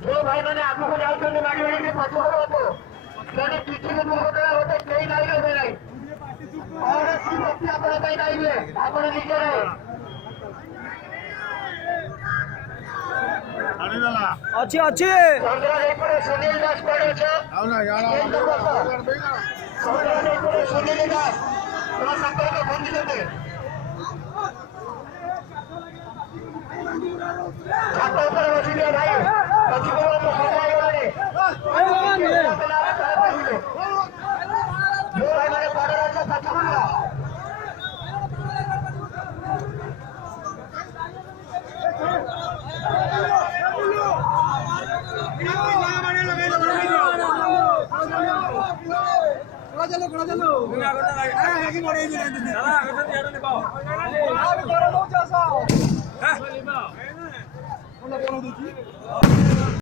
जो भाई मैंने आगू को जाऊँ गाड़ी वाड़ी के पछू करो क्योंकि पीछे के दुर्घटना होते कई नहीं होते नहीं और व्यक्ति अपना कहीं नहीं है अपने नीचे रहे अच्छी अच्छी सुनील दास पड़े सुनील दास संपर्क बंद करते छात्र ऊपर बची गया भाई बची को तो सजाए वाले जो भाई मैंने पढ़ा अच्छा सच बोला चलो